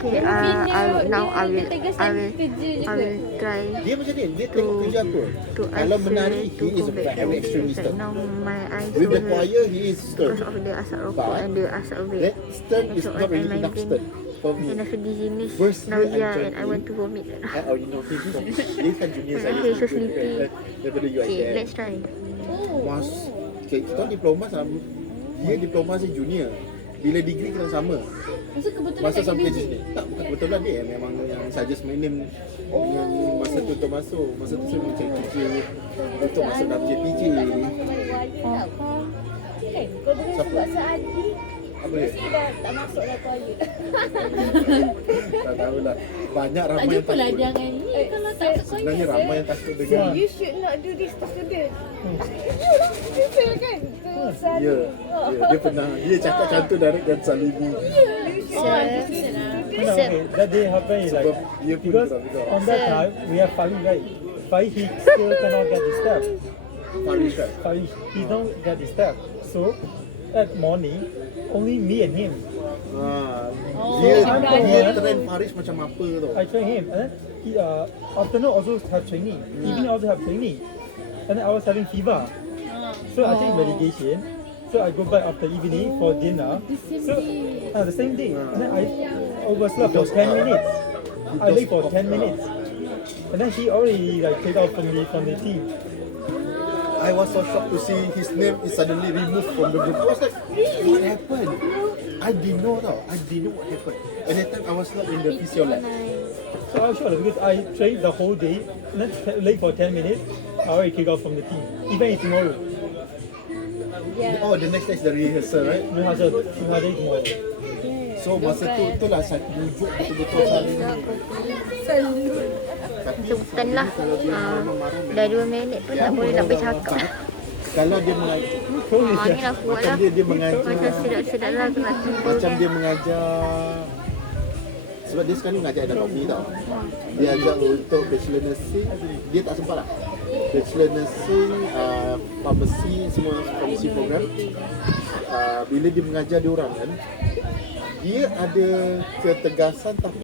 Okay, I will try Dia macam ni, dia tengok kerja apa. to Kalau answer menari, to he is go back very home. extremely But stern. now my eyes With the over choir, he is stern. because of the asap rokok But and the asap vape. that stern is So not I really enough stern for me. and also dizziness, First year I nausea, joined and I him. want to vomit. Oh, you know him from dia kan junior saya Okay, so sebelum sleepy. daripada Okay, UITM. let's try. Mas, okay, kita diploma sama, dia diploma saya junior. Bila degree kita sama. Masa sampai kerja sini. Tak, bukan kebetulan dia memang yang suggest my name yang masa tu untuk masuk. Masa tu saya mencari kerja untuk masuk dalam JPJ. Kau dengar sebab Saadi Apa dia? mesti dah tak masuk dah toilet. Tak tahulah. Banyak ramai yang Jumpa lah takut. jangan ni. Kalau tak masuk Sebenarnya ramai yang takut dengan. You should not do this to student. You feel kan? Tu Saadi. Ya, dia pernah. Dia cakap macam tu direct dan Salimi. No, okay. That day happened is like Sebab dia pun because gerak-gerak. on that time we have Fali, right? Fali he still cannot get the step. Faris kan? Fali he don't get the step. So that morning only me and him. Dia train Faris macam apa tau. I train him and then he, afternoon also have training, evening also have training, and then I was having fever. So I take medication. So I go back after evening for dinner. So the same day. And then I overslept for 10 minutes. I late for 10 minutes. And then he already like take out from the team. I was so shocked to see his name is suddenly removed from the group. I was like, what happened? I didn't know tau. I didn't know what happened. At that time I was not in the physio lab. So I was sure because I trained the whole day. And then late for 10 minutes. I already kick out from the team. Even if tomorrow. Oh, the next day is the rehearsal, right? Rehearsal tomorrow. So masa tu itulah saya tunjuk betul-betul Salimi. Tapi Bukan lah. kalau dia memang marah, Dah 2 minit pun tak boleh nak bercakap. kalau dia mengajar, Ni lah kuat macam lah. dia mengajar, Macam sedap-sedap lah aku nak tidur macam kan. dia mengajar. Sebab dia sekarang mengajar anatomi tau. Dia ajar untuk bachelor nursing, dia tak sempat lah. Bachelor nursing, pharmacy, semua pharmacy program. Bila dia mengajar dia orang kan, dia ada ketegasan tapi